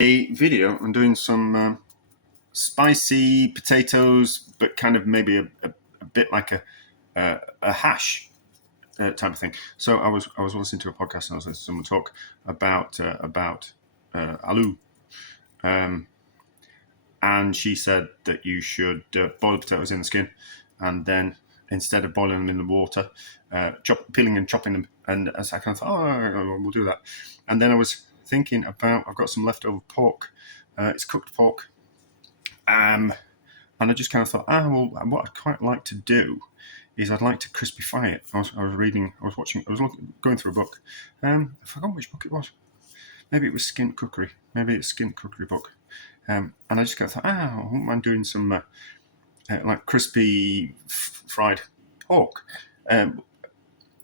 a video on doing some spicy potatoes, but kind of maybe a bit like a hash type of thing. So I was listening to a podcast and I was listening to someone talk about aloo, and she said that you should boil the potatoes in the skin, and then instead of boiling them in the water, peeling and chopping them. And as I kind of thought, oh, we'll do that. And then I was thinking about, I've got some leftover pork. It's cooked pork. And I just kind of thought, well, what I'd quite like to do is I'd like to crispify it. I was going through a book. I forgot which book it was. Maybe it was Skint Cookery. Maybe it's Skint Cookery book. And I just kind of thought, I wouldn't mind doing some like crispy fried pork. And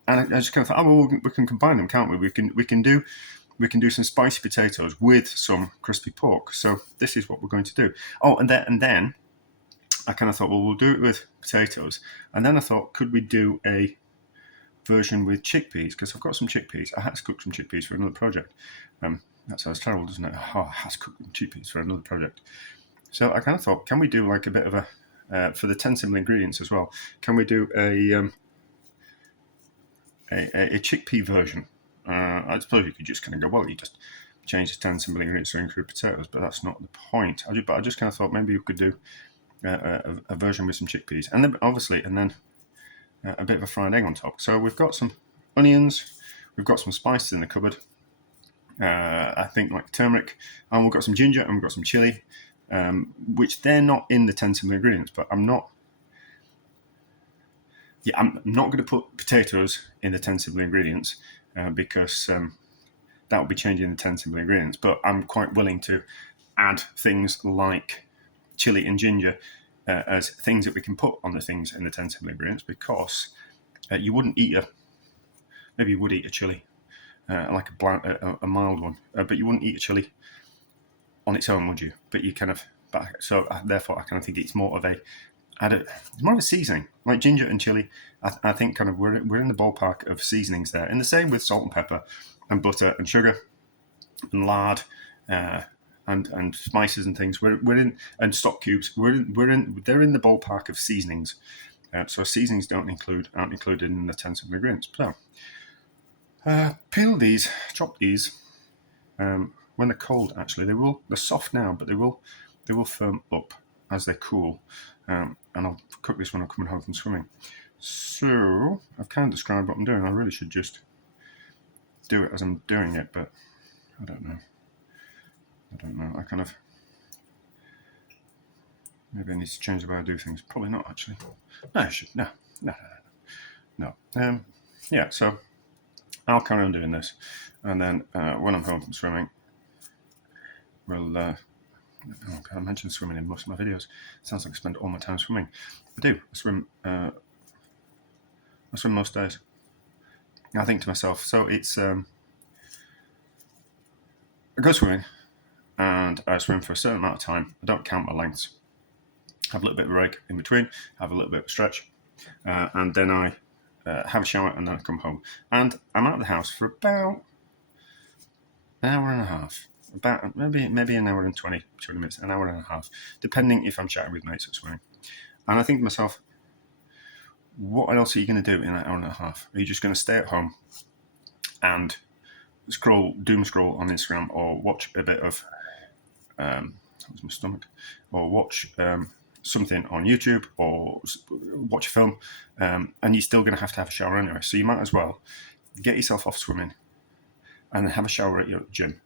I just kind of thought, well, we can combine them, can't we? We can do some spicy potatoes with some crispy pork. So this is what we're going to do. Oh, and then I kind of thought, well, we'll do it with potatoes. And then I thought, could we do a version with chickpeas? Because I've got some chickpeas. I had to cook some chickpeas for another project. That sounds terrible, doesn't it? I had to cook some chickpeas for another project. So I kind of thought, can we do like a bit of a, for the 10 simple ingredients as well, can we do a chickpea version? I suppose you could just kind of go, well, you just change the 10 simple ingredients to include potatoes, but that's not the point. But I just kind of thought maybe you could do a version with some chickpeas, and then obviously, a bit of a fried egg on top. So we've got some onions, we've got some spices in the cupboard. I think like turmeric, and we've got some ginger, and we've got some chili, which they're not in the 10 simple ingredients, but I'm not going to put potatoes in the 10 simple ingredients because that would be changing the 10 simple ingredients. But I'm quite willing to add things like chili and ginger as things that we can put on the things in the 10 simple ingredients, because you wouldn't eat maybe you would eat a chili, like a mild one, but you wouldn't eat a chili on its own, would you? But you kind of, therefore I kind of think it's more of a seasoning, like ginger and chili. I think kind of we're in the ballpark of seasonings there. And the same with salt and pepper and butter and sugar and lard and spices and things. We're in, and stock cubes. They're in the ballpark of seasonings. So seasonings aren't included in the 10 simple ingredients. So peel these, chop these. When they're cold, actually, they're soft now, but they will firm up as they cool. And I'll cook this when I'm coming home from swimming. So I've kind of described what I'm doing. I really should just do it as I'm doing it, but I don't know. I kind of, maybe I need to change the way I do things. Probably not, actually. No, I should. No. Yeah, so I'll carry on doing this, and then when I'm home from swimming, we'll. I mentioned swimming in most of my videos. It sounds like I spend all my time swimming. I do. I swim most days. I think to myself, so it's I go swimming, and I swim for a certain amount of time. I don't count my lengths. Have a little bit of a break in between. Have a little bit of a stretch, and then I have a shower, and then I come home. And I'm out of the house for about an hour and a half. About maybe an hour and 20 minutes, an hour and a half, depending if I'm chatting with mates at swimming. And I think to myself, what else are you going to do in an hour and a half? Are you just going to stay at home and doom scroll on Instagram, or watch a bit of that was my stomach, or watch something on YouTube, or watch a film, and you're still going to have a shower anyway. So you might as well get yourself off swimming and then have a shower at your gym.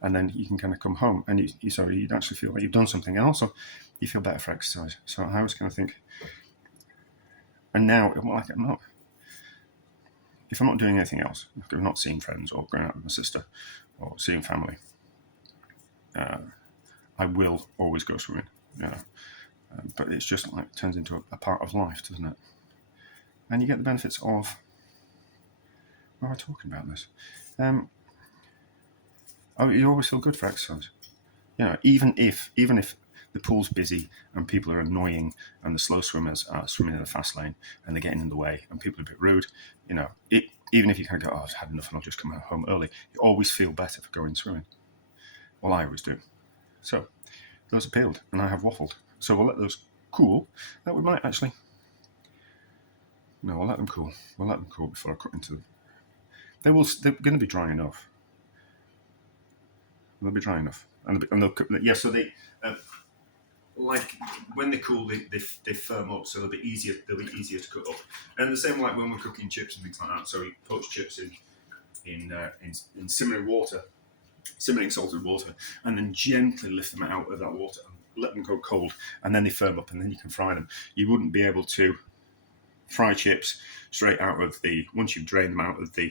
And then you can kind of come home and you'd actually feel like you've done something, and also you feel better for exercise. So I was kind of think, and now if I'm not doing anything else, if I'm not seeing friends or going out with my sister or seeing family, I will always go swimming. But it's just like turns into a part of life, doesn't it? And you get the benefits of. Why am I talking about this? You always feel good for exercise. Even if the pool's busy and people are annoying and the slow swimmers are swimming in the fast lane and they're getting in the way and people are a bit rude, even if you kind of go, I've had enough and I'll just come home early, you always feel better for going swimming. Well, I always do. So those are peeled, and I have waffled. So we'll let those cool. That we might actually. No, we'll let them cool. We'll let them cool before I cut into them. They're going to be dry enough. They'll be dry enough, and they'll yeah. So they like when they cool, they firm up, so they'll be easier. They'll be easier to cut up. And the same like when we're cooking chips and things like that. So you poach chips in simmering water, simmering salted water, and then gently lift them out of that water and let them go cold, and then they firm up, and then you can fry them. You wouldn't be able to fry chips straight out of once you've drained them out of the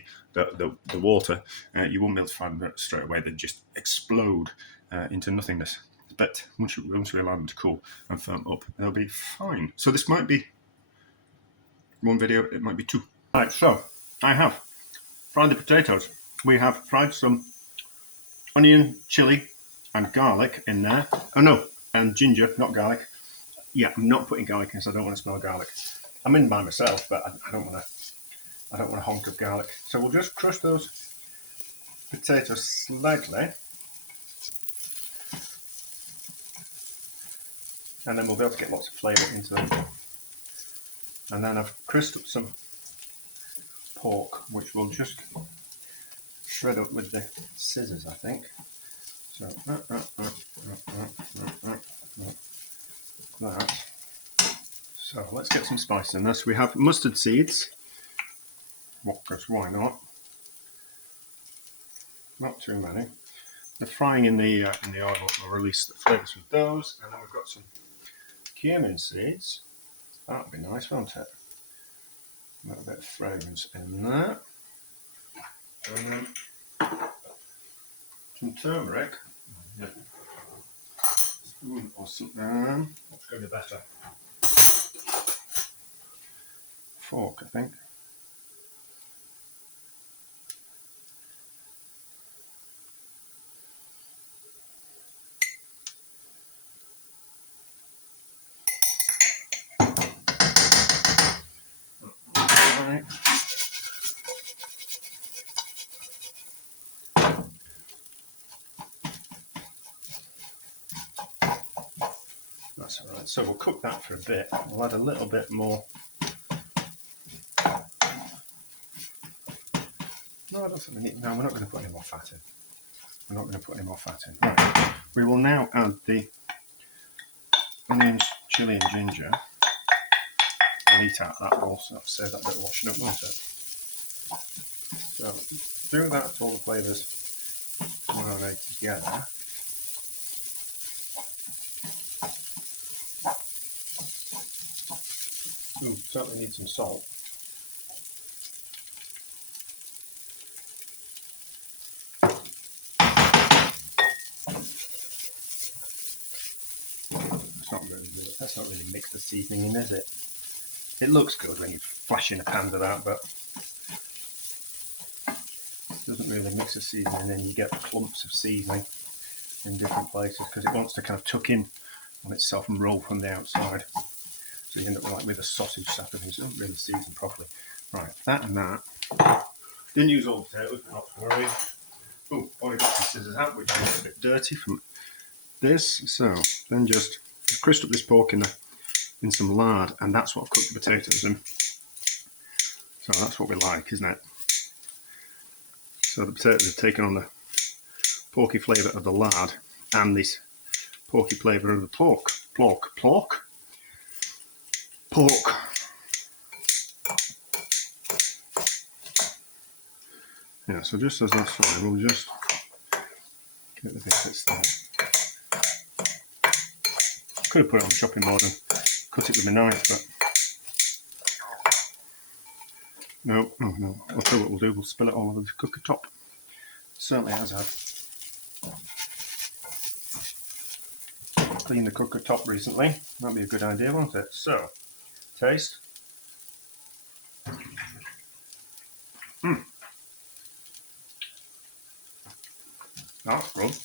water, you won't be able to fry them straight away. They'd just explode into nothingness. But once we allow them to cool and firm up, they'll be fine. So this might be one video, it might be two. Right, so I have fried the potatoes. We have fried some onion, chili, and garlic in there. Oh no, and ginger, not garlic. Yeah, I'm not putting garlic in because I don't want to smell garlic. I'm in by myself, but I don't want to honk of garlic. So we'll just crush those potatoes slightly, and then we'll be able to get lots of flavour into them. And then I've crisped up some pork, which we'll just shred up with the scissors, I think. So that. So let's get some spice in this. We have mustard seeds. Well, because why not? Not too many. They're frying in the oil. I'll release the flavours with those, and then we've got some cumin seeds. That'd be nice, won't it? A little bit of fragrance in there, and then some turmeric. Spoon or something. What's going to be better? Fork, I think. Right. That's all right. So we'll cook that for a bit. We'll add a little bit more. No, I don't think we need. No, we're not going to put any more fat in. We're not going to put any more fat in. Right. We will now add the onions, chilli, and ginger. I'll eat out that also. Save that bit of washing up, won't it? So do that to all the flavours marinate together. Ooh, certainly need some salt. That's not really mixed the seasoning in, is it? It looks good when you flash in a pan to that, but it doesn't really mix the seasoning, and then you get clumps of seasoning in different places because it wants to kind of tuck in on itself and roll from the outside. So you end up with a sausage sort of thing. So it doesn't really season properly. Right, that and that. Didn't use all the potatoes, but not to worry. Oh, already got some scissors out, which is a bit dirty from this. So then just crisp up this pork in some lard, and that's what I've cooked the potatoes in. So that's what we like, isn't it? So the potatoes have taken on the porky flavour of the lard and this porky flavour of the pork. Yeah, so just as that's fine, we'll just get the bits there. Could have put it on the chopping board and cut it with a knife, but no. I'll tell you what we'll do, we'll spill it all over the cooker top. Certainly has had. Clean the cooker top recently. That'd be a good idea, won't it? So, taste. That's good.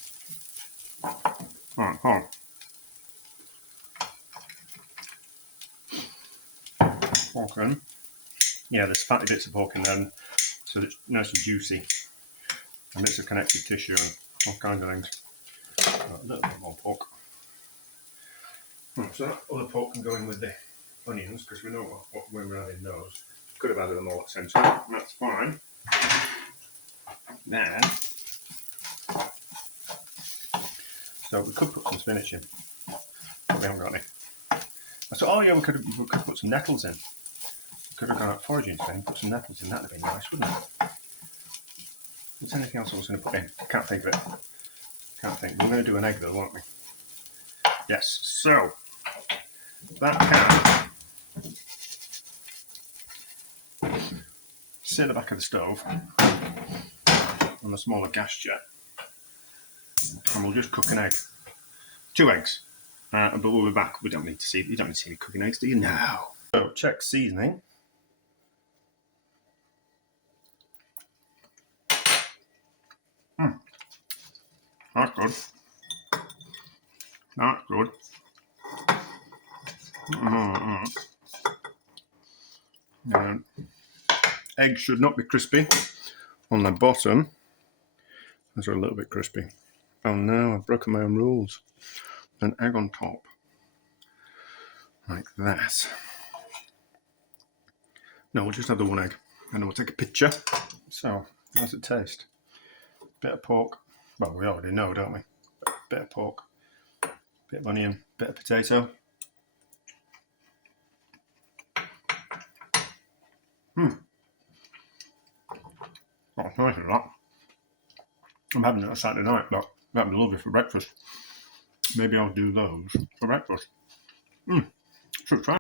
Alright, pork in. Yeah, there's fatty bits of pork in there, so it's nice and juicy. And bits of connective tissue and all kinds of things. a little bit more pork. So that other pork can go in with the onions, because we know what when we're adding those. Could have added them all at the same time, and that's fine. Then, so we could put some spinach in, but we haven't got any. I thought, oh yeah, we could put some nettles in. We could have gone out foraging today and put some nettles in. That'd have been nice, wouldn't it? What's anything else I was going to put in? I can't think of it. Can't think. We're going to do an egg though, won't we? Yes. So that can sit at the back of the stove on the smaller gas jet, and we'll just cook an egg. 2 eggs. But we'll be back. We don't need to see. You don't need to see me cooking eggs, do you? No. So check seasoning. That's good. That's good. Eggs should not be crispy on the bottom. Those are a little bit crispy. Oh no, I've broken my own rules. An egg on top. Like that. No, we'll just have the 1 egg. And then we'll take a picture. So, how's it taste? Bit of pork. Well, we already know, don't we? Bit of pork. Bit of onion. Bit of potato. Oh, nice of that. I'm having it on Saturday night, but that'd be lovely for breakfast. Maybe I'll do those for breakfast. Should try.